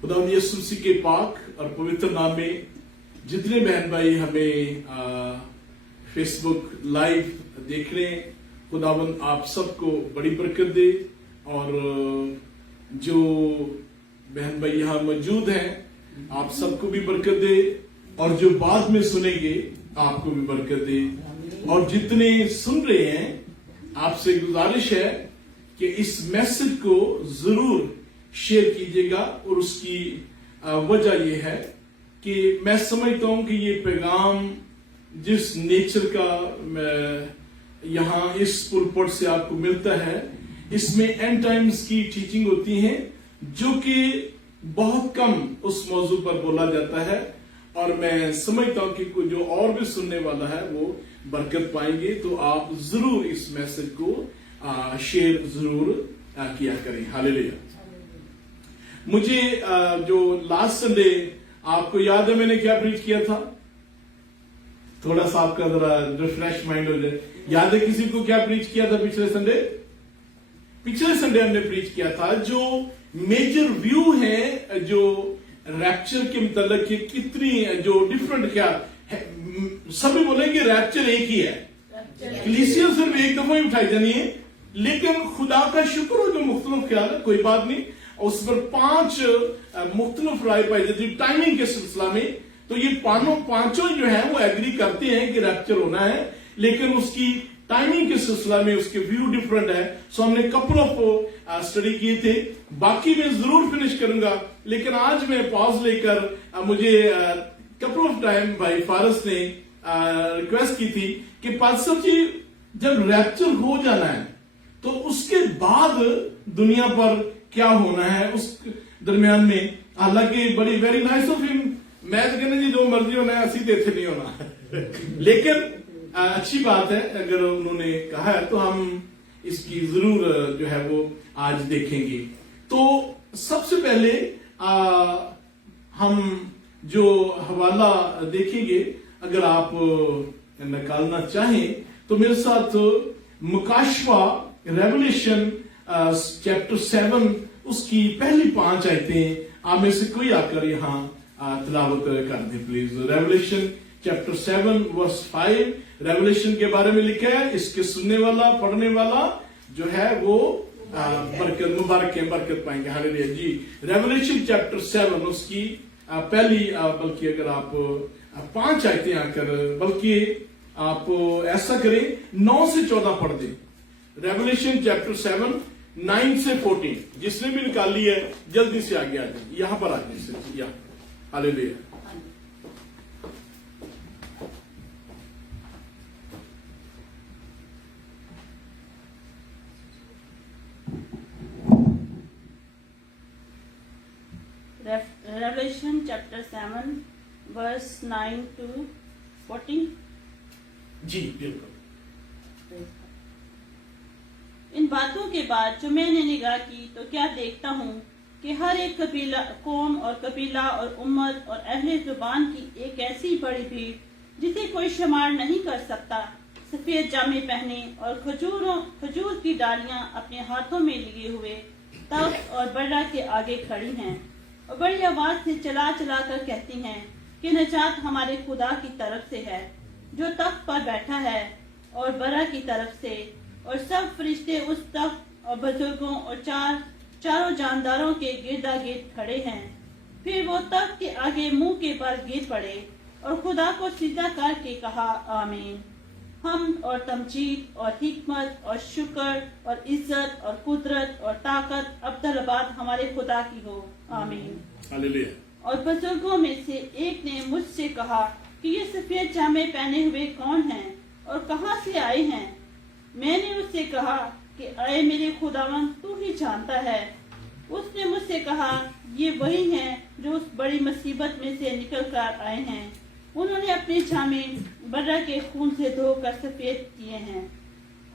खुदावंद यीशु मसीह के पाक और पवित्र नाम में जितने बहन भाई हमें फेसबुक लाइव देख रहे हैं, खुदावंद आप सबको बड़ी बरकत दे। और जो बहन भाई यहाँ मौजूद हैं आप सबको भी बरकत दे, और जो बाद में सुनेंगे आपको भी बरकत दे। और जितने सुन रहे हैं आपसे गुजारिश है कि इस मैसेज को जरूर शेयर कीजिएगा। और उसकी वजह यह है कि मैं समझता हूं कि ये पैगाम जिस नेचर का यहाँ इस पुलपट से आपको मिलता है, इसमें एंड टाइम्स की टीचिंग होती है जो कि बहुत कम उस मौजू पर बोला जाता है। और मैं समझता हूं कि जो और भी सुनने वाला है वो बरकत पाएंगे। तो आप जरूर इस मैसेज को शेयर जरूर किया करें। हालेलुया। मुझे जो लास्ट संडे आपको याद है मैंने क्या प्रीच किया था? थोड़ा सा आपका जरा रिफ्रेश माइंड हो जाए। याद है किसी को क्या प्रीच किया था पिछले संडे? पिछले संडे हमने प्रीच किया था जो मेजर व्यू है जो रैप्चर के मतलब कि कितनी जो डिफरेंट क्या है। सभी बोलेंगे रैप्चर एक ही है, कलीसिया सिर्फ एक दफा ही उठाई जानी है, लेकिन खुदा का शुक्र हो जो मुख्तलिफ ख्याल है, कोई बात नहीं। उस पर 5 मुख्तलिफ राय पाई जाती है टाइमिंग के सिलसिला में। तो ये पांचों जो है वो एग्री करते हैं कि रैप्चर होना है, लेकिन उसकी टाइमिंग के सिलसिला में उसके व्यू डिफरेंट है। सो हमने कपल ऑफ स्टडी किए थे, बाकी मैं जरूर फिनिश करूंगा। लेकिन आज मैं पॉज लेकर मुझे कपल ऑफ टाइम भाई फारस ने रिक्वेस्ट की थी कि पादसर जी जब रैप्चर हो जाना है तो उसके बाद दुनिया पर क्या होना है उस दरमियान में। हालांकि बड़ी वेरी नाइस ऑफ हिम, मैं तो कहना जी जो मर्जी होना है असी देते नहीं होना लेकिन अच्छी बात है अगर उन्होंने कहा है तो हम इसकी जरूर जो है वो आज देखेंगे। तो सबसे पहले हम जो हवाला देखेंगे, अगर आप निकालना चाहें तो मेरे साथ मुकाशवा रेवलेशन चैप्टर 7 उसकी पहली 5 आयतें आप में से कोई आकर यहाँ तिलावत कर दे please. Revelation chapter 7 verse 5 revelation के बारे में लिखा है। इसके सुनने वाला पढ़ने वाला जो है वो बरकत बरकत पाएंगे। हालेलुया जी। रेवलेशन चैप्टर 7 उसकी पहली बल्कि अगर आप 5 आयतें आकर बल्कि आप ऐसा करें 9 से 14 पढ़ दें। रेवलेशन चैप्टर 7 9 से 14 जिसने भी निकाली है जल्दी से आगे आ जाए, यहां पर आ जाए। Hallelujah. Revelation chapter 7 verse 9 to 14। जी बिल्कुल। इन बातों के बाद जो मैंने निगाह की तो क्या देखता हूँ कि हर एक कबीला, कौम और कबीला और उम्मत और अहले जुबान की एक ऐसी बड़ी भीड़ जिसे कोई शुमार नहीं कर सकता, सफेद जामे पहने और खजूर की डालियां अपने हाथों में लिए हुए तख्त और बर्रा के आगे खड़ी हैं और बड़ी आवाज से चला चला कर कहती हैं कि नजात हमारे खुदा की तरफ से है जो तख्त पर बैठा है और बर्रा की तरफ से। और सब फरिश्ते उस तख्त और बुजुर्गों और चारों जानदारों के गिरदा गिर्द खड़े हैं। फिर वो तख्त के आगे मुंह के बल गिर पड़े और खुदा को सीधा करके कहा, आमीन। हम और तमजीद और हिकमत और शुक्र और इज्जत और कुदरत और ताकत अब्दुलबाद हमारे खुदा की हो, आमीन। हालेलुया। और बुजुर्गों में से एक ने मुझसे कहा कि ये सफेद जामे पहने हुए कौन हैं और कहां से आए हैं? मैंने उससे कहा कि आए मेरे खुदावन तू ही जानता है। उसने मुझसे कहा ये वही हैं जो उस बड़ी मुसीबत में से निकल कर आए हैं। उन्होंने अपने जामे बर्रा के खून से धोकर सफेद किए हैं।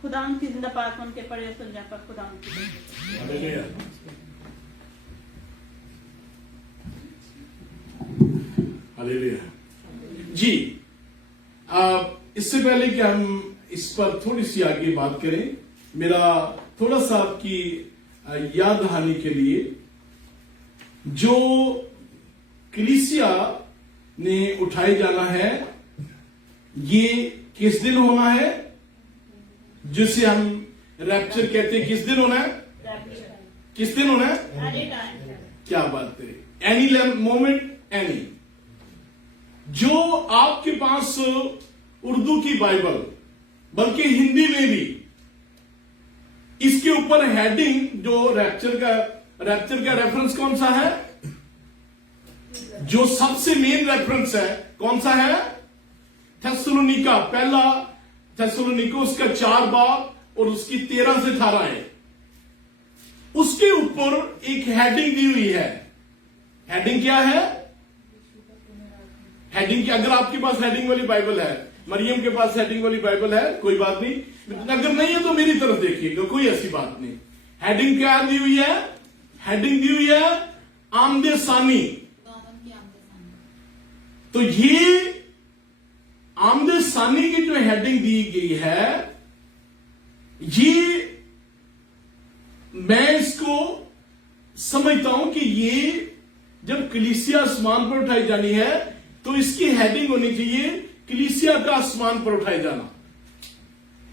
खुदावन की जिंदा पाक उनके पढ़े सुन जा पर खुदावन की। हालेलुया। हालेलुया जी। इससे पहले कि हम इस पर थोड़ी सी आगे बात करें, मेरा थोड़ा सा आपकी याद दहानी के लिए जो कलीसिया ने उठाए जाना है, ये किस दिन होना है, जिसे हम रैप्चर कहते हैं? किस दिन होना है? किस दिन होना है? क्या बात है, एनी मोमेंट, एनी। जो आपके पास उर्दू की बाइबल, बल्कि हिंदी में भी इसके ऊपर हेडिंग जो रैप्चर का रेफरेंस कौन सा है? जो सबसे मेन रेफरेंस है कौन सा है? थेसलोनिका, पहला थेसलोनिका, उसका 4 बाब और उसकी 13 से 18 है। उसके ऊपर एक हेडिंग दी हुई है। हेडिंग क्या है? हेडिंग क्या, अगर आपके पास हेडिंग वाली बाइबल है, मरियम के पास हेडिंग वाली बाइबल है, कोई बात नहीं, अगर नहीं है तो मेरी तरफ देखिएगा, कोई ऐसी बात नहीं। हेडिंग क्या दी हुई है? हेडिंग दी हुई है आमदे सानी। तो ये आमदे सानी की जो हेडिंग दी गई है, ये मैं इसको समझता हूं कि ये जब कलीसिया आसमान पर उठाई जानी है तो इसकी हेडिंग होनी चाहिए कलीसिया का आसमान पर उठाया जाना।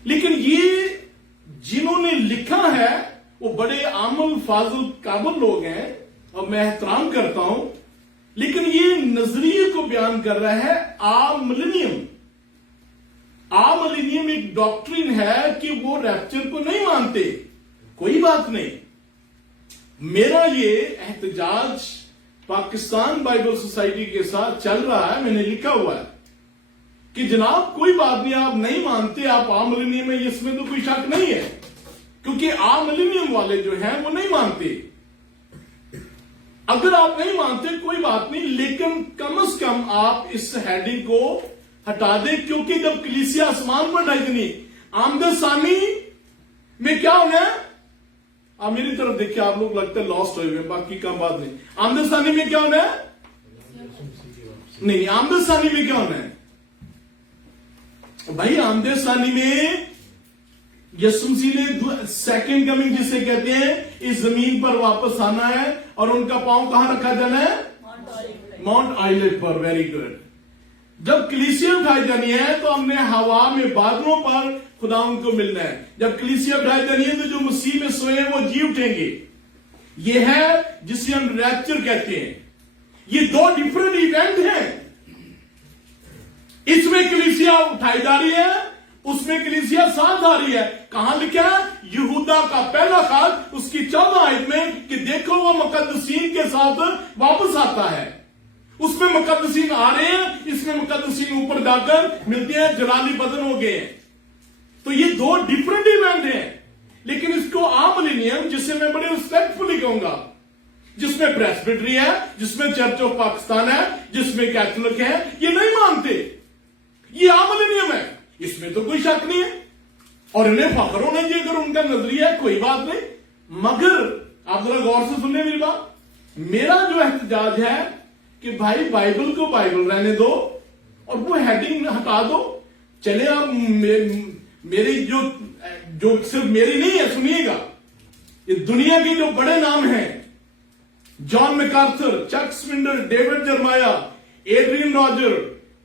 लेकिन ये जिन्होंने लिखा है वो बड़े आमल फाजुल काबिल लोग हैं और मैं एहतराम करता हूं, लेकिन ये नजरिए को बयान कर रहा है आ मिलेनियम। आ मिलेनियम एक डॉक्ट्रिन है कि वो रैप्चर को नहीं मानते, कोई बात नहीं। मेरा ये एहतजाज पाकिस्तान बाइबल सोसाइटी के साथ चल रहा है, मैंने लिखा हुआ है कि जनाब कोई बात नहीं, आप नहीं मानते, आप आ मिलेनियम है, इसमें तो कोई शक नहीं है, क्योंकि आ मिलेनियम वाले जो हैं वो नहीं मानते। अगर आप नहीं मानते कोई बात नहीं, लेकिन कम से कम आप इस हेडिंग को हटा दें, क्योंकि जब कलीसिया आसमान पर ढाई दनी आमदे सानी में क्या होना है? आप मेरी तरफ देखिए, आप लोग लगता है लॉस्ट हुए हुए, बाकी कम बात नहीं। आमदे सानी में क्या होना है? नहीं, आमदे सानी में क्या होना है भाई? आमदे सानी में यीशु मसीह ने सेकंड कमिंग जिसे कहते हैं, इस जमीन पर वापस आना है और उनका पांव कहां रखा जाना है? माउंट आइलेट पर। Very good. जब कलीसिया उठाई जानी है तो हमने हवा में बादलों पर खुदा उनको मिलना है। जब कलीसिया उठाई जानी है तो जो मसीह में सोए हैं वो जी उठेंगे। ये है जिसे हम रैप्चर कहते हैं। ये 2 डिफरेंट इवेंट हैं। इसमें कलीसिया उठाई जा रही है, उसमें कलीसिया साथ आ रही है। कहां लिखा है? यहूदा का पहला खत उसकी 14 आयत में कि देखो वो मुकद्दसीन के साथ वापस आता है। उसमें मुकद्दसीन आ रहे हैं, इसमें मुकद्दसीन ऊपर जाकर मिलते हैं, जलाली बदन हो गए। तो ये 2 डिफरेंट इवेंट हैं। लेकिन इसको आ मिलेनियम, जिसे मैं बड़े रिस्पेक्टफुली कहूंगा, जिसमें प्रेस्बिटरी है, जिसमें चर्च ऑफ पाकिस्तान है, जिसमें कैथोलिक है, ये नहीं मानते। ये आ मिलेनियम है, इसमें तो कोई शक नहीं है और इन्हें फख्र होना चाहिए अगर उनका नजरिया है, कोई बात नहीं। मगर आप जरा गौर से सुनने मेरी बात। मेरा जो एहतजाज है कि भाई बाइबल को बाइबल रहने दो और वो हेडिंग हटा दो। चले आप मेरी जो सिर्फ मेरी नहीं है, सुनिएगा, ये दुनिया के जो बड़े नाम हैं, John MacArthur, Chuck Swindoll, David Jeremiah, Adrian Roger,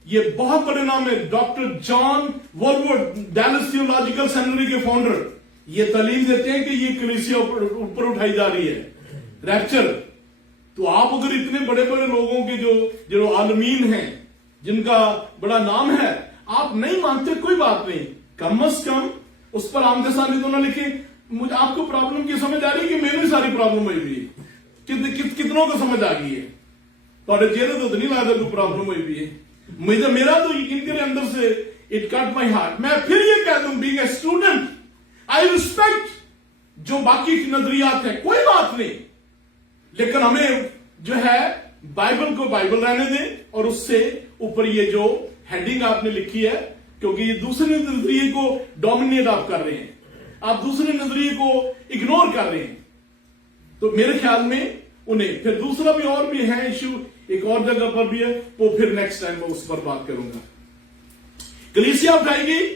ये बहुत बड़े नाम है। Doctor John Walvoord, Dallas theological seminary के फाउंडर, ये तालीम देते हैं कि ये कलीसिया ऊपर उठाई जा रही है, रैप्चर। तो आप अगर इतने बड़े बड़े लोगों के जो आलमीन हैं, जिनका बड़ा नाम है, आप नहीं मानते, कोई बात नहीं, कम से कम उस पर आमदे सानी तो ना लिखे। मुझे आपको प्रॉब्लम की समझ आ रही है कि मेरी सारी प्रॉब्लम हुई हुई है? कितनों को समझ आ गई है? तो चेहरे तो नहीं लगता कोई प्रॉब्लम हुई हुई है। मेरा तो यकीन करे अंदर से इट कट माई हार्ट। मैं फिर ये कह दूं, being a student, I respect जो बाकी की नजरियात है, कोई बात नहीं, लेकिन हमें जो है बाइबल को बाइबल रहने दें और उससे ऊपर ये जो हेडिंग आपने लिखी है, क्योंकि ये दूसरे नजरिए को डोमिनेट आप कर रहे हैं, आप दूसरे नजरिए को इग्नोर कर रहे हैं। तो मेरे ख्याल में उन्हें फिर दूसरा भी और भी है इश्यू, एक और जगह पर भी है, वो फिर नेक्स्ट टाइम मैं उस पर बात करूंगा। कलीसिया उठाई गई,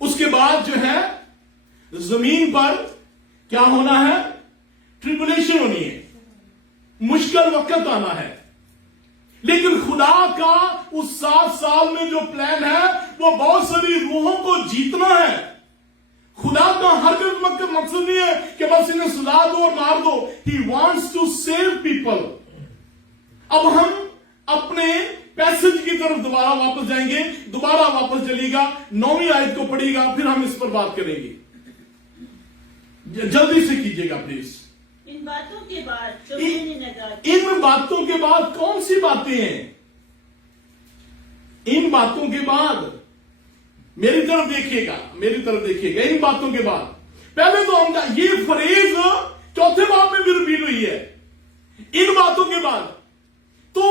उसके बाद जो है जमीन पर क्या होना है? ट्रिबुलेशन होनी है। चंद वक्त आना है, लेकिन खुदा का उस 7 साल में जो प्लान है वो बहुत सारी रूहों को जीतना है। खुदा का हरकत मकसद नहीं है कि बस इन्हें सजा दो और मार दो। He wants to save people। अब हम अपने पैसेज की तरफ दोबारा वापस जाएंगे, दोबारा वापस चलिएगा, 9वीं आयत को पढ़िएगा, फिर हम इस पर बात करेंगे। जल्दी से कीजिएगा प्लीज। इन बातों के बाद जो मैंने नगाह की, इन बातों के बाद कौन सी बातें हैं? इन बातों के बाद मेरी तरफ देखिएगा, मेरी तरफ देखिएगा। इन बातों के बाद पहले तो हम ये फ्रेज 4थे बाब में भी रिपीट हुई है, इन बातों के बाद। तो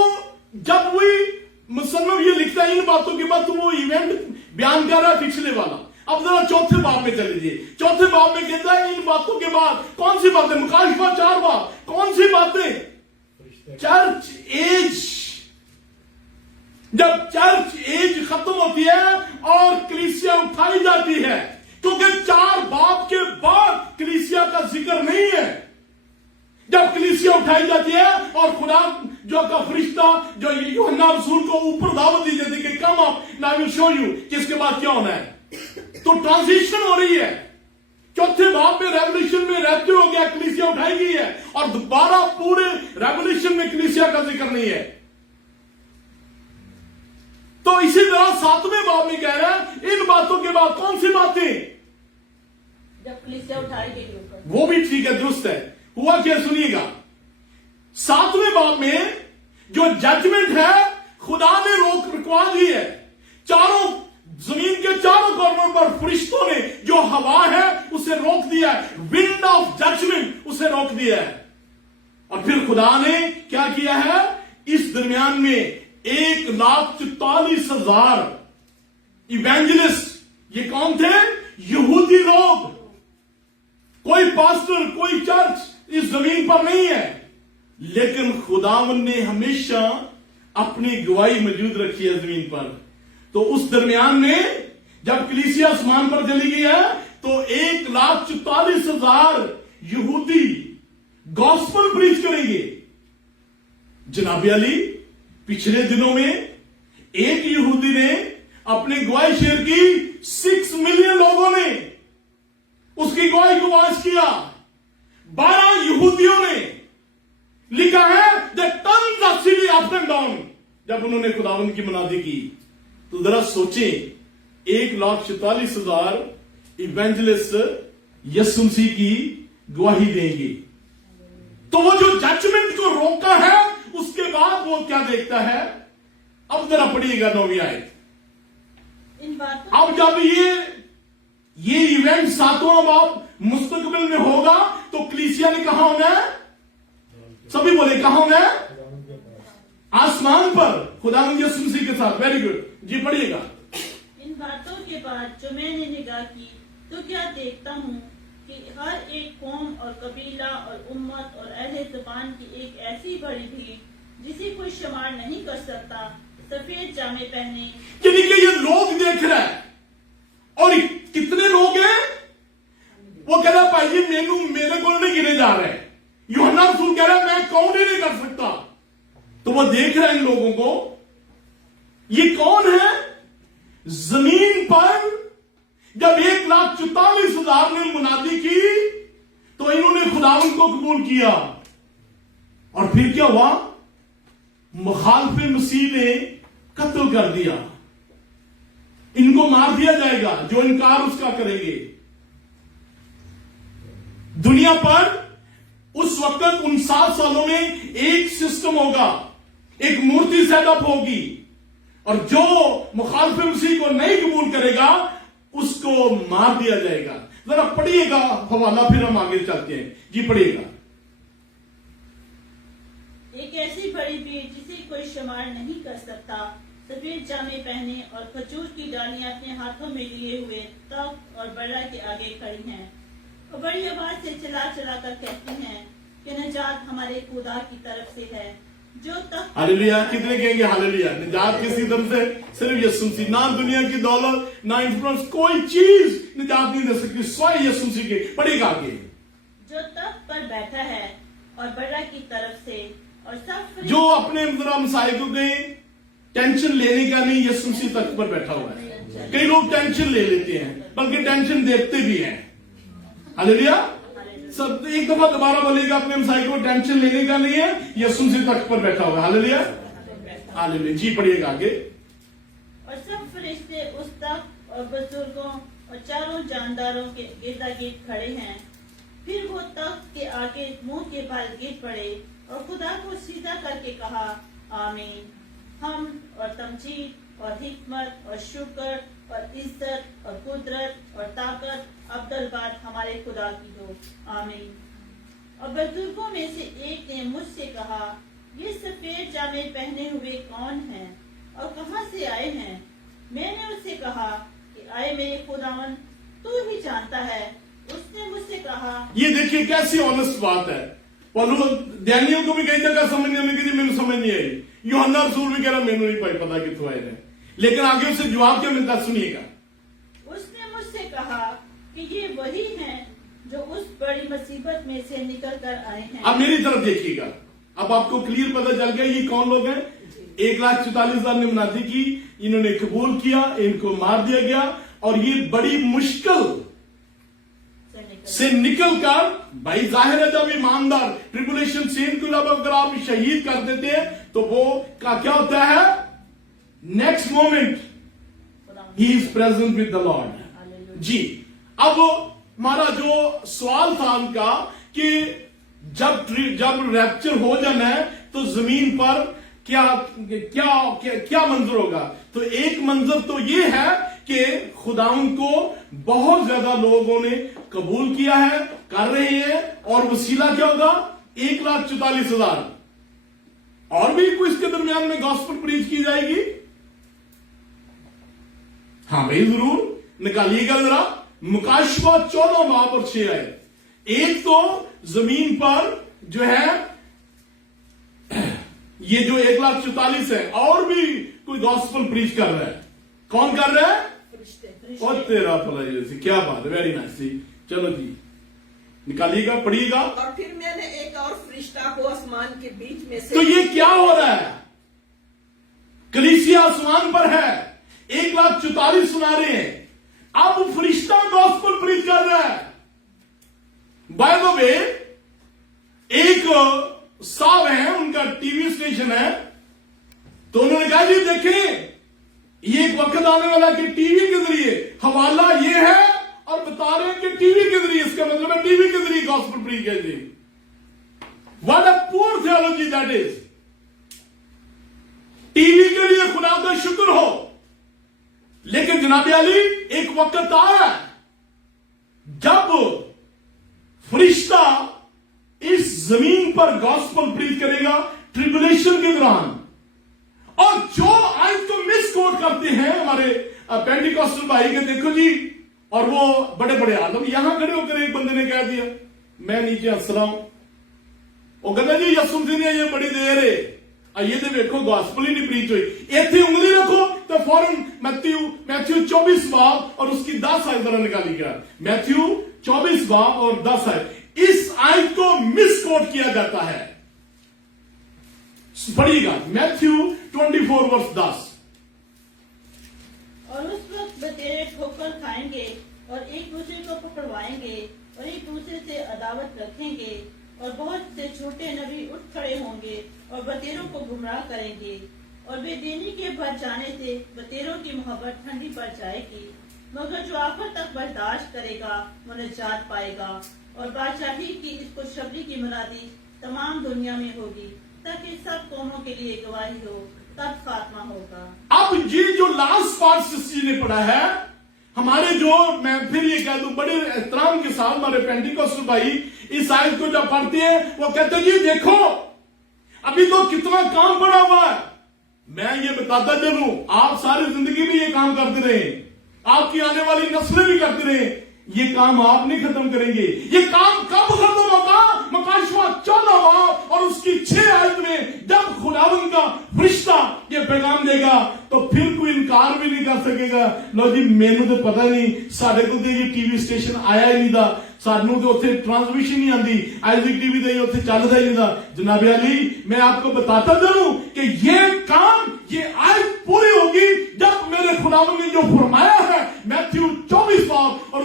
जब वही मुसन्निफ ये लिखता है इन बातों के बाद, तो वो इवेंट बयान कर रहा है पिछले वाला। अब जरा 4थे बाब में चले जाइए। 4थे बाब में कहता है इन बातों के बाद कौन सी बातें? मुकाशफा 4 बाब, कौन सी बातें? Church age. जब चर्च एज खत्म होती है और कलीसिया उठाई जाती है, क्योंकि 4 बाब के बाद कलीसिया का जिक्र नहीं है। जब कलीसिया उठाई जाती है और खुदा जो का फरिश्ता जो यूहन्ना रसूल को ऊपर दावत दी जाती है कि come up I will show you कि इसके बाद क्या होना है। तो ट्रांजिशन हो रही है। 4थे बाब में रेवल्यूशन में रहते हो गया, कलीसिया उठाई गई है और दोबारा पूरे रेवल्यूशन में कलीसिया का जिक्र नहीं है। तो इसी तरह 7वें बाब में कह रहा है इन बातों के बाद कौन सी बातें? जब कलीसिया उठाई गई ऊपर। वो भी ठीक है, दुरुस्त है। हुआ क्या सुनिएगा, 7वें बाब में जो जजमेंट है खुदा ने रुकवा दी है। चारों जमीन के चारों कॉर्नर पर फरिश्तों ने जो हवा है उसे रोक दिया है, विंड ऑफ जजमेंट उसे रोक दिया है। और फिर खुदा ने क्या किया है, इस दरमियान में 1,44,000 इवेंजलिस्ट। ये कौन थे? यहूदी लोग। कोई पास्टर, कोई चर्च इस जमीन पर नहीं है, लेकिन खुदावन ने हमेशा अपनी गवाही मौजूद रखी है जमीन पर। तो उस दरमियान में जब कलीसिया आसमान पर चली गई है तो 1,44,000 यहूदी गॉस्पेल प्रीच करेंगे। जनाबे अली पिछले दिनों में एक यहूदी ने अपनी गवाही शेयर की, 6 मिलियन लोगों ने उसकी गवाही को वाच किया। 12 यहूदियों ने लिखा है the tons of city up and down, जब उन्होंने खुदावन की मुनादी की। तो जरा सोचें, 1,44,000 इवेंजलिस्ट यीशु मसीह की गवाही देंगे। तो वो जो जजमेंट को रोका है उसके बाद वो क्या देखता है? अब जरा पढ़िएगा 9वीं आयत। अब जब ये इवेंट 7वां बाब मुस्तकबिल में होगा तो कलीसिया ने कहा होना है? सभी बोले कहा होना है? आसमान पर खुदा यीशु मसीह के साथ। वेरी गुड जी, पढ़िएगा। इन बातों के बाद जो मैंने निगाह की तो क्या देखता हूँ कि हर एक कौम और कबीला और उम्मत और अहले ज़बान की एक ऐसी बड़ी भीड़ जिसे कोई शुमार नहीं कर सकता, सफेद जामे पहने। यानी कि ये लोग देख रहा है, और कितने लोग हैं? वो कह रहा है भाई जी मेरे को नहीं गिने जा रहे। यूहन्ना रसूल कह रहा है मैं काउंट ही नहीं कर सकता। तो वो देख रहा है इन लोगों को। ये कौन है? जमीन पर जब 1,44,000 ने मुनादी की तो इन्होंने खुदावन को कबूल किया। और फिर क्या हुआ? मुखालिफ मसीह ने कत्ल कर दिया। इनको मार दिया जाएगा जो इनकार उसका करेंगे। दुनिया पर उस वक्त उन 7 सालों में एक सिस्टम होगा, एक मूर्ति सेटअप होगी, और जो मुखालिफ मसीह को नहीं कबूल करेगा उसको मार दिया जाएगा। जरा पढ़िएगा हवाला, फिर हम आगे चलते हैं। जी पढ़िएगा। एक ऐसी बड़ी भीड़ जिसे कोई शुमार नहीं कर सकता, सफेद जामे पहने और खजूर की डालियां अपने हाथों में लिए हुए तख्त और बड़ा के आगे खड़ी हैं और बड़ी आवाज से चिल्ला चिल्ला कर कहती हैं कि निजात हमारे खुदा की तरफ से है जो तख्त। हालेलुया। कितने कहेंगे हालेलुया? निजात किसी तरफ से? सिर्फ यीशु मसीह। ना दुनिया की दौलत, ना इन्फ्लुएंस, कोई चीज निजात नहीं दे सकती, स्वयं यीशु मसीह के। पढ़ेगा आगे। जो तख्त पर बैठा है और बड़ा की तरफ से और सब जो अपने मसाइल को कहीं टेंशन लेने का नहीं, यीशु मसीह तख्त पर बैठा हुआ है। कई लोग टेंशन ले लेते हैं, बल्कि टेंशन देखते भी हैं। हालेलुया। सब एक दफा दोबारा बोलेगा, अपने मसाइल को टेंशन लेने का नहीं है, यीशु मसीह तख्त पर बैठा हुआ है। Hallelujah, hallelujah. जी पढ़िएगा आगे। और सब फरिश्ते उस तख्त और बुजुर्गों और चारों जानदारों के गिरदागिर्द खड़े हैं। फिर वो तख्त के आगे मुंह के बल गिर पड़े और खुदा को सीधा करके कहा, आमीन। हम और तमजीद और हिकमत और शुक्र और इज्जत और कुदरत और ताकत अब्दुल बात हमारे खुदा की हो, आमीन। और बुजुर्गों में से एक ने मुझसे कहा, ये सफेद जामे पहने हुए कौन हैं और कहां से आए हैं? मैंने उससे कहा कि आए मेरे खुदावन, तू ही जानता है। उसने मुझसे कहा, ये देखिए कैसी ऑनेस्ट बात है। पौलुस डैनियल को भी कई जगह समझ नहीं लगी, मैंने समझ नहीं आई। यूहन्ना रसूल भी कह रहा, मैंने नहीं पता कितों आए हैं, लेकिन आगे उसे जवाब क्या मिलता सुनिएगा। उसने मुझसे कहा कि ये वही हैं जो उस बड़ी मुसीबत में से निकल कर आए हैं। अब मेरी तरफ देखिएगा, अब आपको क्लियर पता चल गया ये कौन लोग हैं। 1,44,000 ने मुनादी की, इन्होंने कबूल किया, इनको मार दिया गया, और ये बड़ी मुश्किल से निकलकर, भाई जाहिर है जब ईमानदार ट्रिबुलेशन सेन को जब अगर आप शहीद कर देते हैं तो वो क्या होता है, next moment he is present with the Lord. जी अब हमारा जो सवाल था उनका कि जब रैप्चर हो जाना है तो जमीन पर क्या क्या क्या, क्या मंजर होगा। तो एक मंजर तो ये है कि खुदाउन को बहुत ज्यादा लोगों ने कबूल किया है, कर रहे हैं, और वसीला क्या होगा, 1,44,000। और भी कुछ इसके दरमियान में गॉस्पेल प्रीच की जाएगी। हाँ भाई जरूर निकालिएगा जरा, मुकाशवा 14 बाब और 6 आए। एक तो जमीन पर जो है ये जो 1,44,000 है, और भी कोई गॉस्पेल प्रीच कर रहा है। कौन कर रहा है? और तेरा भला जैसे, क्या बात है, वेरी नाइस जी। चलो जी निकालिएगा, पढ़िएगा। और फिर मैंने एक और फरिश्ता को आसमान के बीच में से, तो ये क्या हो रहा है? कलीसिया आसमान पर है, 1,44,000 सुना रहे हैं, अब फरिश्ता गॉस्पेल प्रीच कर रहा है। बाय द वे एक साहब है, उनका टीवी स्टेशन है, तो उन्होंने कहा जी देखें ये एक वक्त आने वाला कि टीवी के जरिए, हवाला ये है और बता रहे हैं कि टीवी के जरिए, इसका मतलब है टीवी के जरिए गॉस्पेल प्रीच कर दी। What a poor theology that is. TV के लिए खुदा का शुक्र हो, लेकिन जनाब अली एक वक्त आया जब फरिश्ता इस जमीन पर गॉस्पेल प्रीच करेगा ट्रिबुलेशन के दौरान। और जो आज तो मिस कोट करते हैं हमारे पेंटिकॉस्टल भाई के, देखो जी, और वो बड़े बड़े आदम यहां खड़े होकर एक बंदे ने कह दिया, मैं नीचे हंस रहा हूं, वो कहता जी यीशु मसीह ने ये बड़ी देर है, ये तो देखो गॉस्पेल ही नहीं प्रीच हुई। इतनी उंगली रखो तो फौरन मैथ्यू 24 बाब और उसकी 10 आयत जरा निकाली गया। मैथ्यू 24 बाब और 10 आयत, इस आयत को मिस कोट किया जाता है। पढ़िएगा मैथ्यू 24 वर्ष 10। और उस वक्त बतेरे ठोकर खाएंगे और एक दूसरे को पकड़वाएंगे और एक दूसरे से अदावत रखेंगे, और बहुत से छोटे नबी उठ खड़े होंगे और बतेरों को गुमराह करेंगे, और वे देने के भर जाने से बतेरों की मोहब्बत ठंडी पड़ जाएगी, मगर जो आखिर तक बर्दाश्त करेगा वो निजात पाएगा। और बादशाही की इस खुशखबरी की मुनादी तमाम दुनिया में होगी, ताकि सब कौमों के लिए गवाही हो, तब खात्मा होगा। अब ये जो लास्ट पार्ट सिस्टर ने पढ़ा है, हमारे जो, मैं फिर ये कह दूं, बड़े एहतराम के साथ हमारे पेंटिकॉस्टल भाई इस आयत को जब पढ़ते हैं वो कहते हैं जी देखो अभी तो कितना काम पड़ा हुआ है। मैं ये बताता चलूं, आप सारी जिंदगी में ये काम करते रहे, आपकी आने वाली नस्लें भी करते रहे, ये काम आप नहीं खत्म करेंगे। ये काम कब खत्म होगा? मकाशवा 14 और उसकी 6 आयत में जब खुदावंद का फरिश्ता ये पैगाम देगा तो फिर कोई ਇਨਕਾਰ ਵੀ ਨਹੀਂ ਕਰ ਸਕੇਗਾ। ਲੋ ਜੀ ਮੈਨੂੰ ਤਾਂ ਪਤਾ ਨਹੀਂ, ਸਾਡੇ ਕੋਲ ਤੇ ਇਹ ਟੀਵੀ ਸਟੇਸ਼ਨ ਆਇਆ ਹੀ ਨਹੀਂ ਦਾ, ਸਾਨੂੰ तो ਉੱਥੇ ट्रांसमिशन नहीं आती, IGTV ਤੇ ਉੱਥੇ ਚੱਲਦਾ ਹੀ ਨਹੀਂ ਦਾ। जनाब अली मैं आपको बताता चलूं कि ये काम ये आज पूरी होगी जब मेरे खुदावंद ने जो फरमाया है मैथ्यू 24 बाब और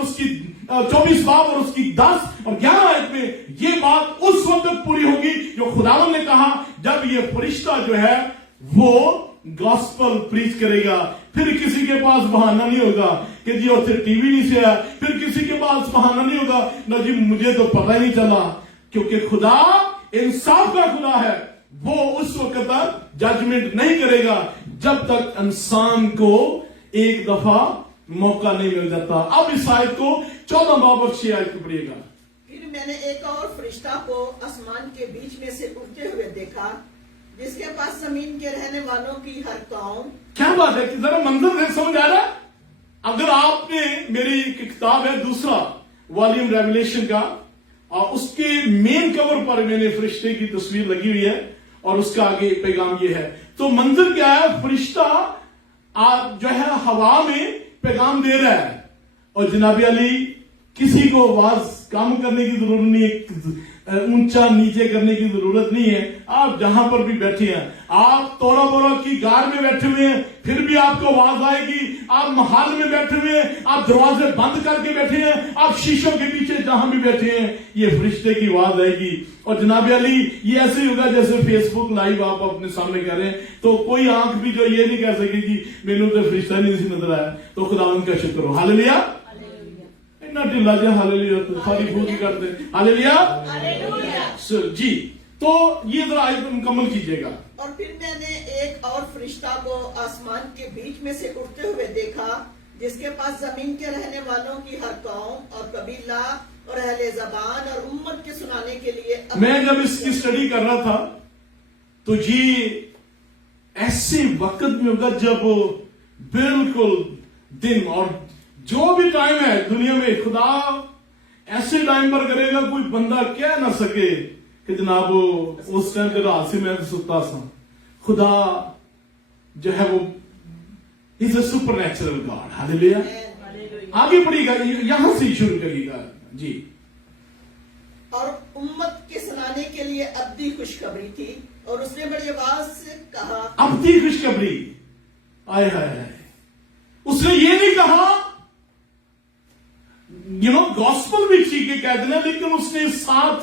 उसकी 10 और 11 आयत में, ये बात उस वक्त पूरी होगी जो खुदावंद ने कहा जब ये फरिश्ता जो है वो गॉस्पल प्रीच करेगा। फिर किसी के पास बहाना नहीं होगा कि जी उसे टीवी नहीं से आया, फिर किसी के पास बहाना नहीं होगा ना जी मुझे तो पता ही नहीं चला, क्योंकि खुदा इंसाफ का खुदा है। वो उस वक्त तक जजमेंट नहीं करेगा जब तक इंसान को एक दफा मौका नहीं मिल जाता। अब इस आयत को 14 बाब और 6 आयत को पढ़िएगा। फिर मैंने एक और फरिश्ता को आसमान के बीच में से उड़ते हुए देखा, जिसके पास जमीन के रहने वालों की हर कौम। क्या बात है कि जरा मंजर देख समझ आ रहा है। अगर आपने मेरी किताब है दूसरा वॉल्यूम रेवलेशन का, और उसके मेन कवर पर मैंने फरिश्ते की तस्वीर लगी हुई है और उसका आगे पैगाम ये है। तो मंजर क्या है, फरिश्ता जो है हवा में पैगाम दे रहा है, और जनाब अली किसी को आवाज कम करने की जरूरत नहीं है, ऊंचा नीचे करने की जरूरत नहीं है। आप जहां पर भी बैठे हैं, आप तोरा बोरा की गार में बैठे हुए हैं, फिर भी आपको आवाज आएगी। आप महल में बैठे हुए हैं, आप दरवाजे बंद करके बैठे हैं, आप शीशों के पीछे जहां भी बैठे हैं, ये फरिश्ते की आवाज आएगी। और जनाब अली ये ऐसे ही होगा जैसे फेसबुक लाइव आप अपने सामने कह रहे हैं, तो कोई आंख भी जो ये नहीं कह सकेगी मैनू तो फरिश्ता नहीं सी नजर आया। तो खुदावंद का शुक्र हो, हालेलुया। इतना ढिला जो हालेलुया तो सारी पूरी करते हैं, हालेलुया जी। तो ये जरा आयत मुकम्मल कीजिएगा। और फिर मैंने एक और फरिश्ता को आसमान के बीच में से उड़ते हुए देखा, जिसके पास जमीन के रहने वालों की हर कौम और कबीला और अहले ज़बान और उम्मत के सुनाने के लिए। मैं जब इसकी स्टडी कर रहा था तो ये ऐसे वक्त में होगा जब बिल्कुल दिन और जो भी टाइम है दुनिया में खुदा ऐसे टाइम पर करेगा कोई बंदा कह ना सके कि जनाब उस टाइम के रात से मैं सुता सा। खुदा जो है वो is a super natural God, hallelujah. आगे बढ़िएगा, यहां से शुरू करिएगा जी। और उम्मत के सुनाने के लिए अब्दी खुशखबरी थी, और उसने बड़ी आवाज से कहा। अब्दी खुशखबरी, आए हाय, उसने ये नहीं कहा गॉस्पल भी ठीक है कह देना, लेकिन उसने साथ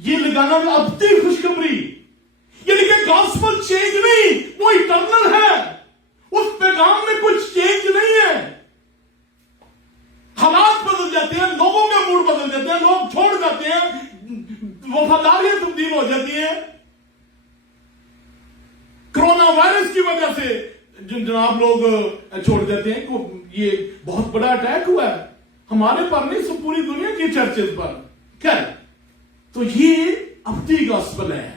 ये लगाना अब्दी खुशखबरी, यानी कि गॉस्पल चेंज नहीं, वो इटर्नल है, उस पैगाम में कुछ चेंज नहीं है। हालात बदल जाते हैं, लोगों के मूड बदल जाते हैं, लोग छोड़ जाते हैं, वफादारियां तब्दील हो जाती हैं। कोरोना वायरस की वजह से जनाब लोग छोड़ देते हैं। ये बहुत बड़ा अटैक हुआ है हमारे पर नहीं, सब पूरी दुनिया की चर्चेज पर। क्या तो ये अब्दी गॉस्पल है।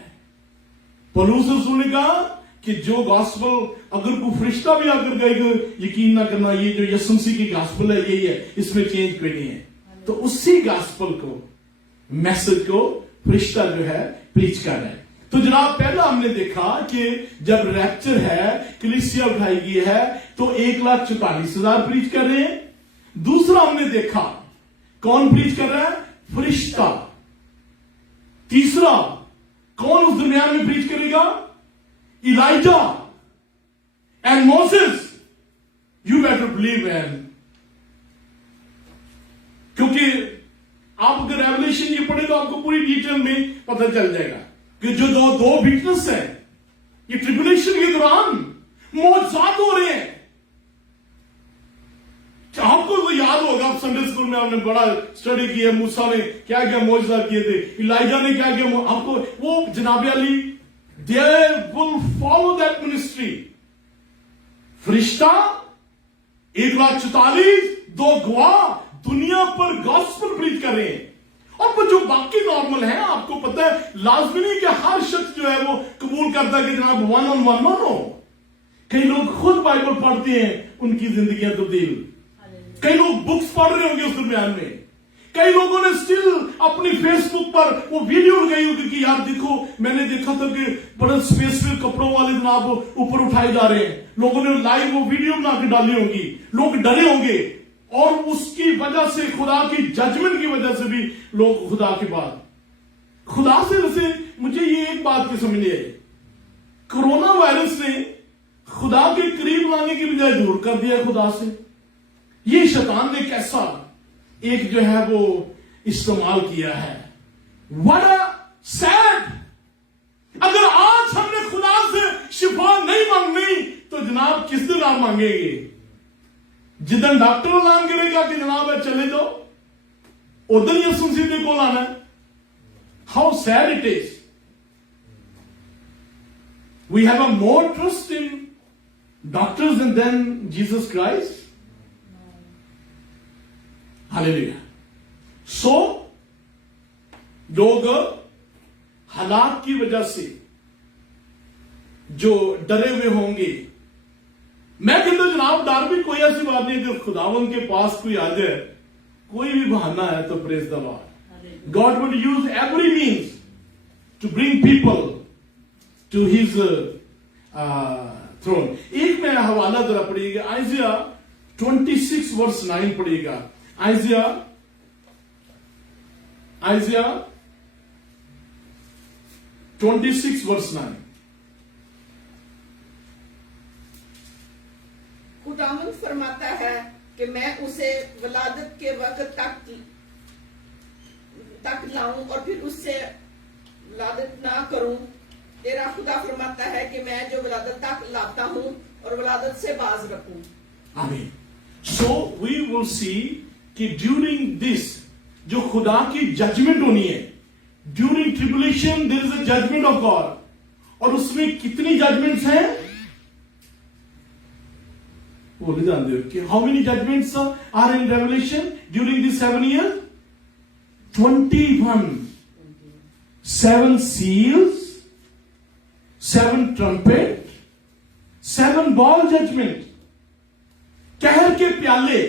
पौलुस रसूल ने कहा कि जो गॉस्पल अगर कोई फरिश्ता भी आकर कहेगा यकीन ना करना, ये जो यीशु मसीह की गॉस्पल है यही है, इसमें चेंज कोई नहीं है। तो उसी गॉस्पल को, मैसेज को फरिश्ता जो है प्रीच कर रहा है। तो जनाब पहला हमने देखा कि जब रैप्चर है, कलीसिया उठाई गई है, तो 1,44,000 प्रीच कर रहे हैं। दूसरा हमने देखा कौन प्रीच कर रहा है, फरिश्ता। तीसरा कौन उस दरमियान में प्रीच करेगा, Elijah and Moses. You better believe and, क्योंकि आप अगर रेवलेशन ये पढ़े तो आपको पूरी डिटेल में पता चल जाएगा कि जो दो विटनेस है ये ट्रिब्यूलेशन के दौरान मौजूद हो रहे हैं। आपको तो याद होगा, संडे स्कूल में आपने बड़ा स्टडी किया, मूसा ने क्या क्या मौजूदा किए थे, इलाइजा ने क्या क्या, आपको वो जनाब Ali they will follow that ministry. फरिश्ता 1,44,000 दो गवाह दुनिया पर गॉस्पेल प्रीच कर रहे हैं। और वो जो बाकी नॉर्मल है, आपको पता है लाजमी नहीं कि हर शख्स जो है वो कबूल करता है कि जनाब 1-on-1 नो। कई लोग खुद बाइबल पढ़ते हैं, उनकी जिंदगियां तब्दील। कई लोग बुक्स पढ़ रहे होंगे उस दरमियान में, کئی لوگوں نے اسٹل اپنی فیس بک پر وہ ویڈیو لگائی ہوگی کہ یار دیکھو میں نے دیکھا تھا کہ بڑے اسپیسیفک کپڑوں والے جناب اوپر اٹھائے جا رہے ہیں, لوگوں نے لائیو وہ ویڈیو بنا کے ڈالی ہوگی, لوگ ڈرے ہوں گے, اور اس کی وجہ سے خدا کی ججمنٹ کی وجہ سے بھی لوگ خدا کے بعد خدا سے ویسے مجھے یہ ایک بات کی سمجھ نہیں آئی, کرونا وائرس نے خدا کے قریب لانے کی بجائے دور کر دیا خدا سے. یہ شیطان نے کیسا ایک جو ہے وہ استعمال کیا ہے. What a sad! اگر آج ہم نے خدا سے شفا نہیں مانگنی تو جناب کس دن آپ مانگیں گے؟ جدن ڈاکٹر اعلان کرے گا کہ جناب ہے چلے جاؤ, ادھر ہی سنسیدے کو لانا ہے. How sad it is. We have a more trust in doctors than Jesus Christ. Hallelujah. So, لوگ حالات کی وجہ سے جو ڈرے ہوئے ہوں گے, میں کہتا ہوں جناب ڈر بھی کوئی ایسی بات نہیں, جو خداوند کے پاس کوئی آ جائے کوئی بھی بہانہ ہے تو praise the Lord. God would use every means to bring people to his throne. ایک میں حوالہ ذرا پڑھیے گا, آئزیا 26 verse 9 پڑھیے گا. آئزیا 26 verse 9. خداوند فرماتا ہے کہ میں اسے ولادت کے وقت تک لاؤں اور پھر اس سے ولادت نہ کروں. تیرا خدا فرماتا ہے کہ میں جو ولادت تک لاتا ہوں اور ولادت سے باز رکھوں. آمین. So we will see کہ during this جو خدا کی ججمنٹ ہونی ہے, during tribulation there is a judgment of God. اور اس میں کتنی ججمنٹس ہیں وہ نہیں جانتے ہو کہ how many judgments are in Revelation during these 7 years? 21. 7 seals, 7 trumpet, 7 ball judgment. کہر کے پیالے.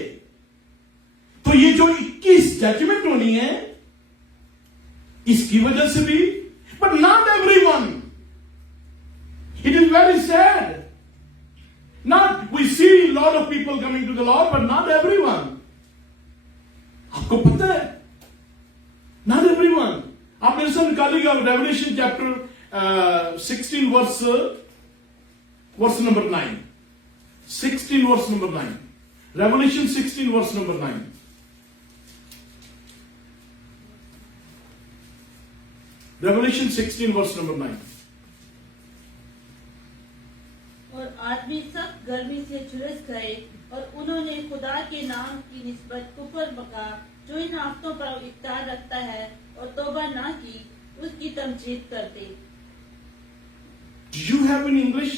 تو یہ جو 21 ججمنٹ ہونی ہے اس کی وجہ سے بھی, but not everyone. It is very sad. Not we see a lot of people coming to the Lord, but not everyone. آپ کو پتہ ہے not everyone. آپ نے سن نکالی گا Revelation chapter 16 verse number 9. 16 verse number 9. Revelation 16 verse number 9. Revelation 16 verse number 9. اور آدمی سخت گرمی سے جھلس گئے اور انہوں نے خدا کے نام کی نسبت کفر بکا جو ان آفتوں پر اختیار رکھتا ہے, اور توبہ نہ کی اس کی تمجید کرتے. Do you have in English,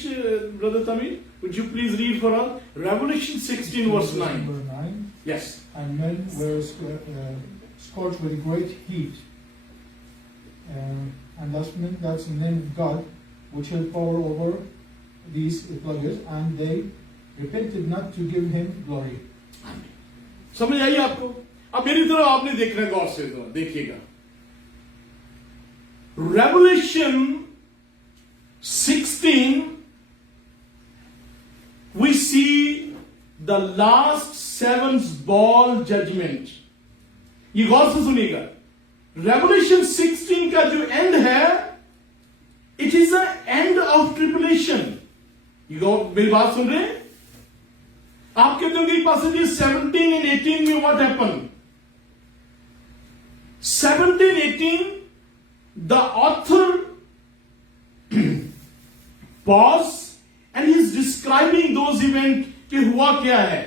Brother Tamil? Would you please read for us? Revelation 16 verse 9. Verse 9. Yes. And men were scorched with great heat. And that's the name of God, which had power over these plagues, and they repented not to give him glory. سمجھ آئیے آپ کو؟ اب میری طرح آپ نے دیکھنا ہے غور سے, دیکھیے گا. Revelation 16 we see the last 7th ball judgment. یہ غور سے سنیے گا. Revelation 16 کا جو end ہے, it is the end of tribulation. میری بات سن رہے ہیں آپ؟ کہتے ہوں گے passages 17 and 18 میں what happened? 17, 18 the author pause and he is describing those events کہ ہوا کیا ہے.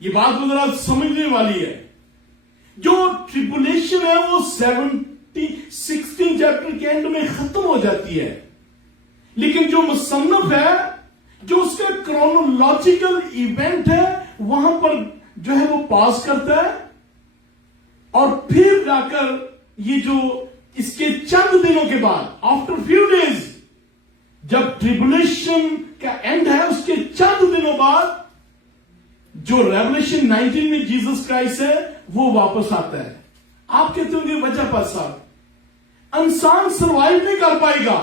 یہ بات ذرا سمجھنے والی ہے. جو ٹریبولیشن ہے وہ 16 چیپٹر کے اینڈ میں ختم ہو جاتی ہے, لیکن جو مصنف ہے جو اس کا کرونولوجیکل ایونٹ ہے وہاں پر جو ہے وہ پاس کرتا ہے, اور پھر جا کر یہ جو اس کے چند دنوں کے بعد آفٹر فیو ڈیز جب ٹریبولیشن کا اینڈ ہے اس کے چند دنوں بعد جو ریولیشن 19 میں جیسس کرائسٹ ہے وہ واپس آتا ہے. आप कहते होंगे वजह पर साहब इंसान सर्वाइव नहीं कर पाएगा।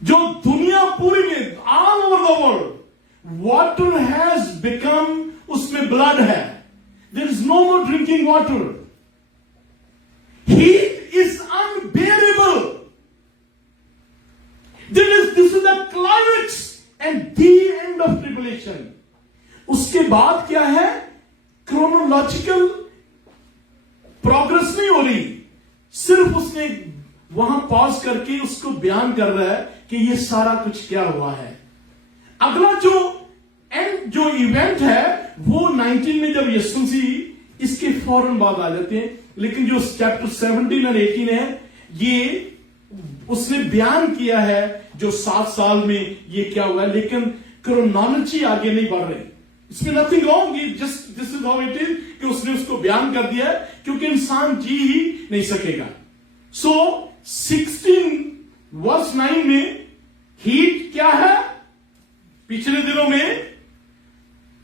जो दुनिया पूरी में all over the world water has become, उसमें ब्लड है, there is no more drinking water, heat is unbearable, this is the climax and the end of tribulation. उसके बाद क्या है, क्रोनोलॉजिकल प्रोग्रेस नहीं हो रही, सिर्फ उसने वहां पॉज करके उसको बयान कर रहा है कि ये सारा कुछ क्या हुआ है। अगला जो इवेंट है वो 19 में जब यीशु मसीह इसके फौरन बाद आ जाते हैं, लेकिन जो चैप्टर 17 और 18 है ये उसने बयान किया है जो 7 साल में ये क्या हुआ है, लेकिन क्रोनोलॉजी आगे नहीं बढ़ रही। इसमें nothing wrong, just this is how it is कि उसने उसको बयान कर दिया है, क्योंकि इंसान जी ही नहीं सकेगा। सो 16 वर्स 9 में हीट क्या है, पिछले दिनों में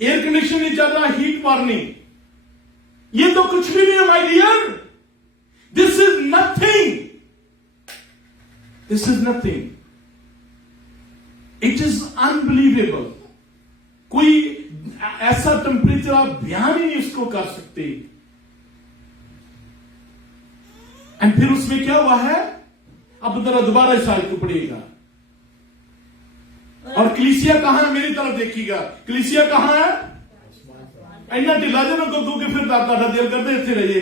एयर कंडीशन नहीं चल रहा, हीट वार्निंग, ये तो कुछ भी नहीं है my dear, this is nothing, this is nothing, it is unbelievable. कोई ऐसा टेम्परेचर आप बयान ही नहीं उसको कर सकते। एंड फिर उसमें क्या हुआ है, अब जरा दोबारा इस आयत को पढ़िएगा। और कलीसिया कहां है, मेरी तरफ देखिएगा, कलीसिया कहां है, इन्ना ढिला देना को के फिर आपका दिल करते इतने रहिए।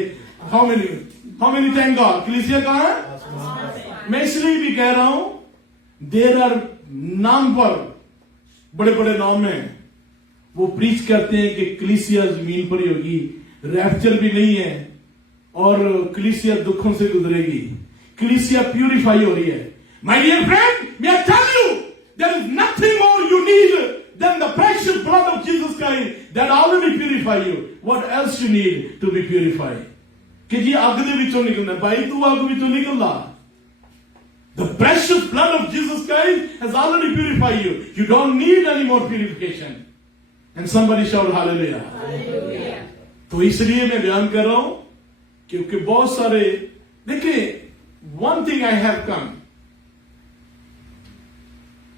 हाउ मेनी थैंक गॉड, कलीसिया कहां है। मैं इसलिए भी कह रहा हूं, देर आर नाम पर बड़े बड़े नाम हैं, वो प्रीच करते हैं कि कलीसिया जमीन पर ही होगी, रैप्चर भी नहीं है और कलीसिया दुखों से गुजरेगी, कलीसिया प्यूरिफाई हो रही है। My dear friend, may I tell you, there is nothing more you need than the precious blood of Jesus Christ that already purify you. What else you need to be purified? कि जी अग दे विचों निकलना, भाई तू अग विचों निकलदा, the precious blood of Jesus Christ has already purified you. You don't need any more purification. And somebody shout hallelujah. Hallelujah. तो इसलिए मैं बयान कर रहा हूं, क्योंकि बहुत सारे, देखिए, one thing I have come,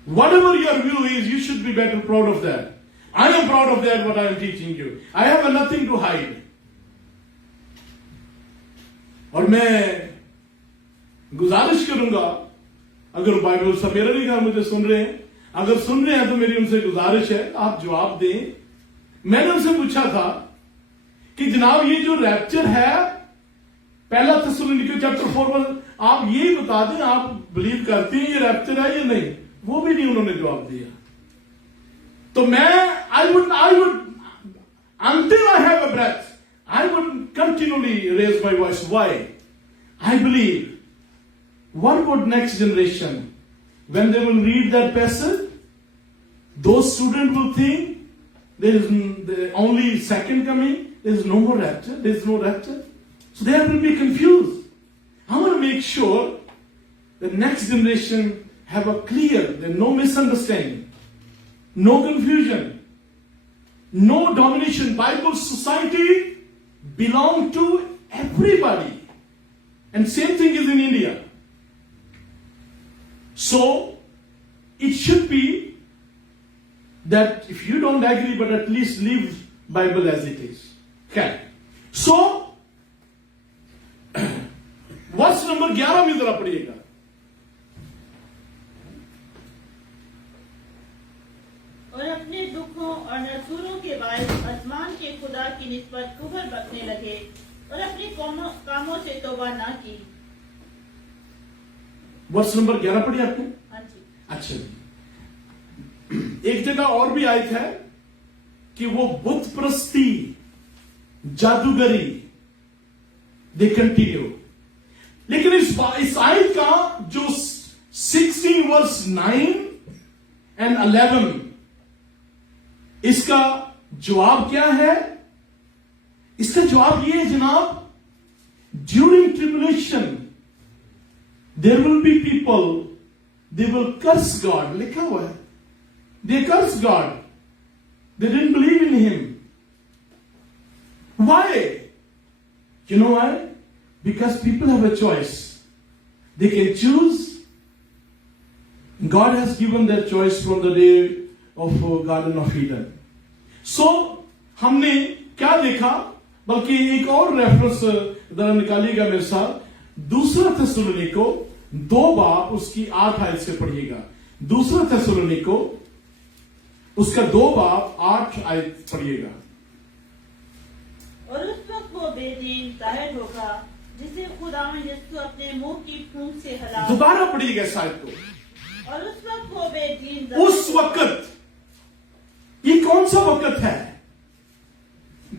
whatever your view is, you should be better proud of that. I am proud of that what I am teaching you. I have nothing to hide. और मैं गुजारिश करूंगा, अगर Bible सब मेरा नहीं कहा, मुझे सुन रहे हैं, अगर सुन रहे हैं तो मेरी उनसे गुजारिश है आप जवाब दें। मैंने उनसे पूछा था कि जनाब ये जो रैप्चर है, पहला थिस्सलुनीके चैप्टर 4 आप ये बता दें, आप बिलीव करते हैं ये रैप्चर है या नहीं? वो भी नहीं उन्होंने जवाब दिया। तो मैं I would until I have a breath, I would continually raise my voice. Why? I believe, what about next generation? When they will read that passage, those students will think there is the only second coming, there is no more rapture, there is no rapture. So they will be confused. I want to make sure the next generation have a clear, there no misunderstanding, no confusion, no domination. Bible society belong to everybody. And same thing is in India. So, it should be that if you don't agree, but at least leave Bible as it is. Okay. So, वर्ष number 11 में जरा पढ़िएगा। और अपने दुखों और नसूरों के बाद आसमान के खुदा की निस्बत कुफर बकने लगे और अपने कामों से तौबा ना की। वर्ष नंबर 11 पढ़ी आपने? हाँ जी। अच्छा जी। एक जगह और भी आयत है कि वो बुत प्रस्ती, जादूगरी, दे कंटिन्यू। लेकिन इस आयत का जो 16 वर्स 9 एंड 11, इसका जवाब क्या है? इसका जवाब ये है जनाब, during tribulation there will be people, they will curse God. लिखा हुआ है, they curse God, they didn't believe in him. Why? You know why? Because people have a choice. They can choose. God has given that choice from the day of Garden of Eden. So, हमने क्या देखा? बल्कि एक और reference जरा निकालिएगा मेरे साथ, दूसरा थेसलोनिको 2 बाब उसकी 8 आयत से पढ़िएगा। दूसरा थेसलोनिको उसका 2 बाब 8 आयत पढ़िएगा। और उस वक्त वो बेदीन जाहिर होगा जिसे खुदावंद यीशु अपने मुंह की फूंक से हला। दोबारा पढ़िएगा इस आयत को। और उस वक्त वो बेदीन उस वक्त, ये कौन सा वक्त है?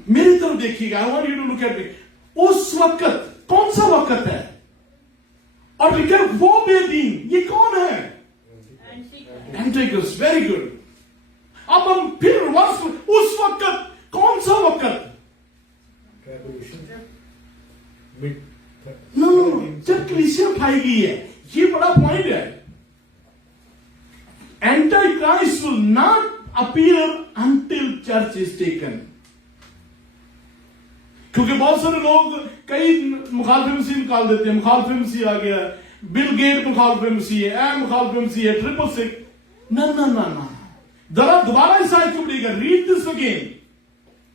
मेरी तरफ देखिएगा। I want you to look at me. उस वक्त कौन सा वक्त है? और लिखा वो बेदीन, ये कौन है? एंटिक्रिस्ट। Very good. अब हम फिर वर्ष, उस वक्त कौन सा वक्त? नो, जब कलीसिया उठाई गई है, ये बड़ा पॉइंट है। Antichrist will not appear until church is taken. क्योंकि बहुत सारे लोग कई मुखालिफ मसीह निकाल देते हैं। मुखालिफ मसीह आ गया, बिल गेट मुखालिफ मसीह है, मुखालिफ मसीह है, 666। ना जरा दोबारा इस आयत को पढ़िएगा। Read this again.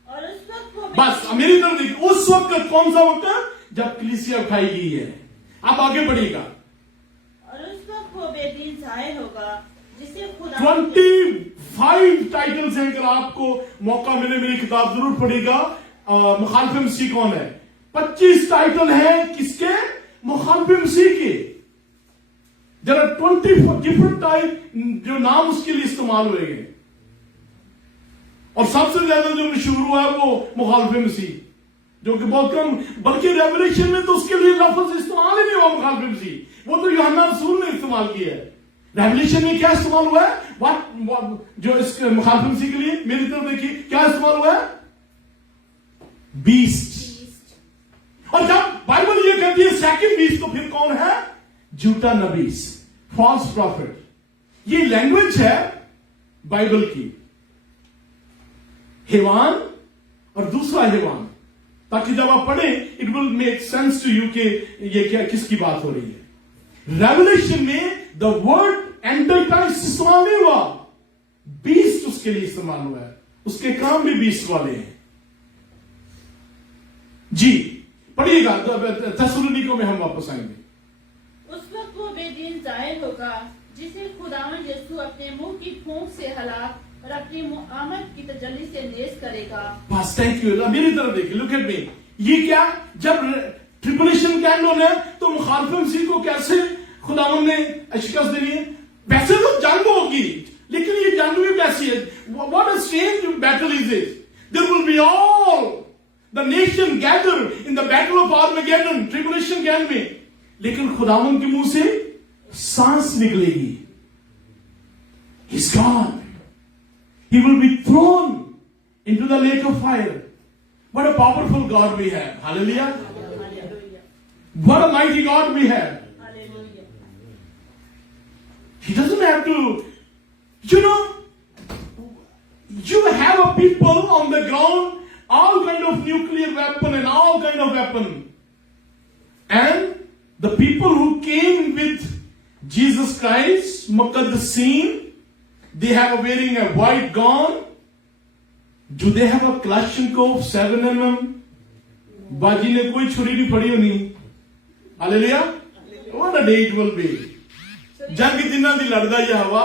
और उस वक्त वो बस मेरी तरफ देखिए। उस वक्त कौन सा वक्त? जब कलीसिया उठाई गई है। आप आगे बढ़िएगा। और उस वक्त वो बेदीन जाहिर होगा जिसे खुदा 25 टाइटल्स हैं। अगर आपको मौका मिले मेरी किताब जरूर पढ़िएगा। मुखालिफ मसीह कौन है? 25 टाइटल हैं किसके? मुखालिफ मसीह के। जरा 24 डिफरेंट टाइप जो नाम उसके लिए इस्तेमाल हुए गए। और सबसे ज्यादा जो मशहूर हुआ है वो मुखालिफ मसीह, जो कि बहुत कम, बल्कि रेवलेशन में तो उसके लिए लफ्ज इस्तेमाल ही नहीं हुआ मुखालिफ मसीह। वो तो यूहन्ना रसूल ने इस्तेमाल किया है। रेवलेशन में क्या इस्तेमाल हुआ है? जो इस मुखालिफ मसीह के लिए, मेरी तरफ देखिए, क्या इस्तेमाल हुआ है? बीस्ट। और जब बाइबल ये कहती है सेकंड बीस्ट, तो फिर कौन है? झूठा नबीस, फॉल्स प्रॉफिट। ये लैंग्वेज है बाइबल की। हेवान और दूसरा हेवान, ताकि जब आप पढ़ें it will make sense to you कि ये क्या, किसकी बात हो रही है। रेवलेशन में द वर्ड एंटिक्राइस्ट इस्तेमाल नहीं हुआ, बीस्ट उसके लिए इस्तेमाल हुआ है। उसके काम भी बीस्ट वाले हैं। जी पढ़िएगा। थेसलोनिको में हम वापस आएंगे। उस वक्त वो बेदीन जाहिर होगा जिसे खुदावंद यीशु अपने मुंह की फूंक से हलाक और अपनी आमद की तजल्ली से नेज़ करेगा। बस थैंक यू। मेरी तरफ देखिए, लुक एट मी। ये क्या, जब ट्रिबुलेशन का एंड होना है तो मुखालिफ मसीह को कैसे खुदावंद ने शिकस्त देनी है? वैसे तो जंग होगी, लेकिन ये जंग भी कैसी है? What a strange battle is this. There will be all the nation gather in the battle of Armageddon, tribulation के एंड में। लेकिन खुदावंद के मुंह से सांस निकलेगी। He's gone. He will be thrown into the lake of fire. What a powerful God we have. Hallelujah. Hallelujah, What a mighty God we have. Hallelujah. He doesn't have to, you know, you have a people on the ground, all kind of nuclear weapon and all kind of weapon. And the people who came with Jesus Christ, Muqaddasin, they have wearing a white gown. Do they have a Kalashnikov 7mm? बाजी ने कोई छुरी नहीं पड़ी होनी। Hallelujah. What a day it will be. जंग दिना दी लड़दा ही हवा,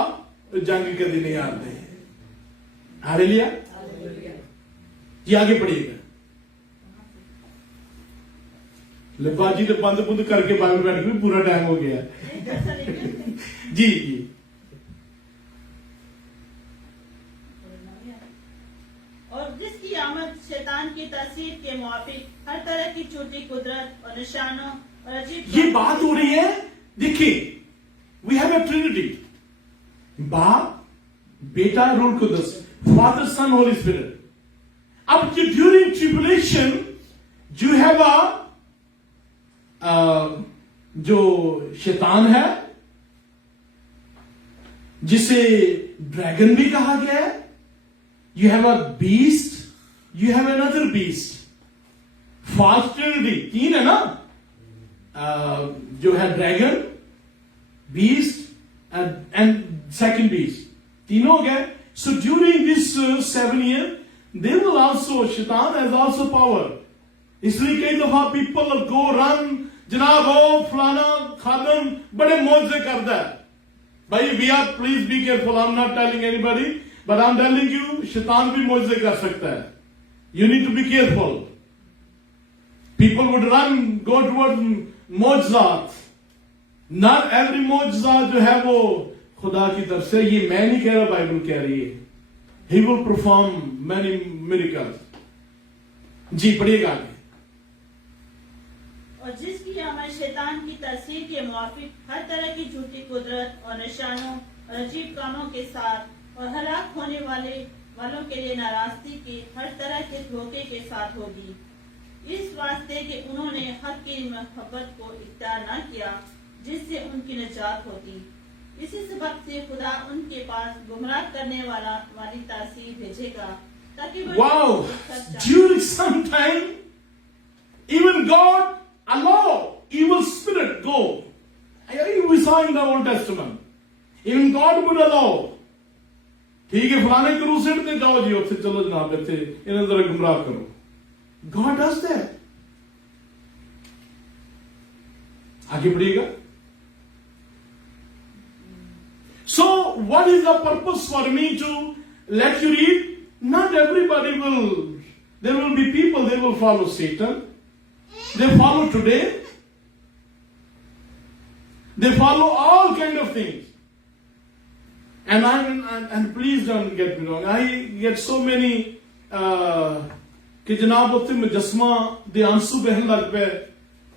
जंग कदी नहीं आते। Hallelujah. ये आगे पढ़िएगा। बाजी तो बंद बुंद करके बाइबल बैठ के पूरा टाइम हो गया। जी जी। और जिसकी आमद शैतान की तासीर के मुआफिक हर तरह की झूठी कुदरत और निशानों और अजीब ये बात हो रही है। देखिए, वी हैव ए ट्रिनिटी, बाप, बेटा, रूह कुदस, फादर, सन, होली स्पिरिट। अब ड्यूरिंग ट्रिबुलेशन यू हैव जो शैतान है, जिसे ड्रैगन भी कहा गया है। You have a beast, you have another beast, false trinity, 3 है ना, जो है dragon, beast and second beast, तीनों हो गए. So during this 7 years, they will also, Shaitan has also power. इसलिए कई दफा people go run, जनाब हो फलाना खादम बड़े मौजे करता है. भाई we are, please be careful, I'm not telling anybody, but I'm telling you, शैतान भी मौजे कर सकता है. You need to be careful. People would run, go toward मौजज़ात. Not every मौजज़ात जो है वो खुदा की तरफ से, ये मैं नहीं कह रहा, बाइबल कह रही है. He will perform many miracles. जी पढ़िएगा आगे. और जिसकी अमल शैतान की तस्वीर के मुआफिक हर तरह की झूठी कुदरत और निशानों और अजीब कामों के साथ और हलाक होने वालों के लिए नाराजगी के हर तरह के धोखे के साथ होगी, इस वास्ते कि उन्होंने हक की मोहब्बत को इख्तियार न किया जिससे उनकी निजात होती. इसी सबब से खुदा उनके पास गुमराह करने वाली तासीर भेजेगा ताकि वो Wow! During some time, even God allow evil spirit go. We saw in the Old Testament. Even God would allow. ठीक है, फलाने क्रूसेड पे जाओ जी, उससे चलो जनाब इतने इन्हें जरा गुमराह करो. God does that. आगे बढ़िएगा. So, what is the purpose for me to let you read? Not everybody will. There will be people, they will follow Satan. They follow today. They follow all kind of things. And please don't get me wrong. I get so many कि जनाब उत्थे मुजस्मा दे आंसू बहन लग पे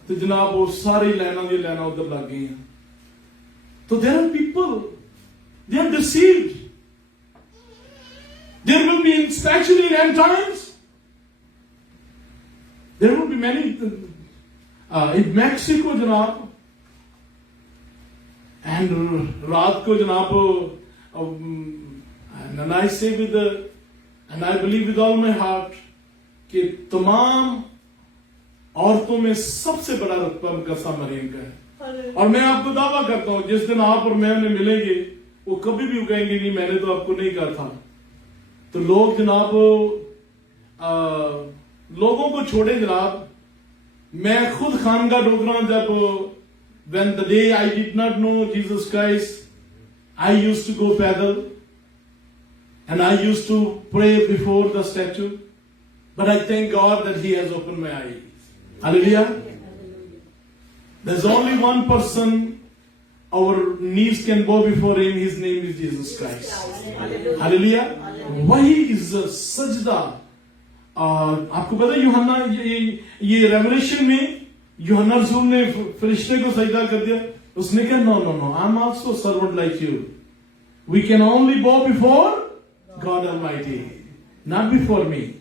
तो जनाब वो सारी लाइना दी लाइना उधर लग गई हैं. So there are people, they are deceived. There will be, especially in end times, there will be many in Mexico जनाब, and रात को जनाब, and I say and I believe with all my heart कि तमाम औरतों में सबसे बड़ा रुतबा मुकद्दसा मरियम का है. और मैं आपको दावा करता हूं जिस दिन आप और मैं उन्हें मिलेंगे वो कभी भी कहेंगे नहीं मैंने तो आपको नहीं कहा था. तो लोग जनाब लोगों को छोड़े जनाब. मैं खुद खानगा डोगरा जब when the day I did not know Jesus Christ, I used to go pedal and I used to pray before the statue. But I thank God that He has opened my eyes. Hallelujah. There's only one person our knees can bow before Him. His name is Jesus Christ. Hallelujah. वही इज्जत सजदा. आपको पता है यूहन्ना ये revelation में यूहन्ना रसूल ने फरिश्ते को सजदा कर दिया. उसने कहा no, I'm also a servant like you. We can only bow before God Almighty, not before me.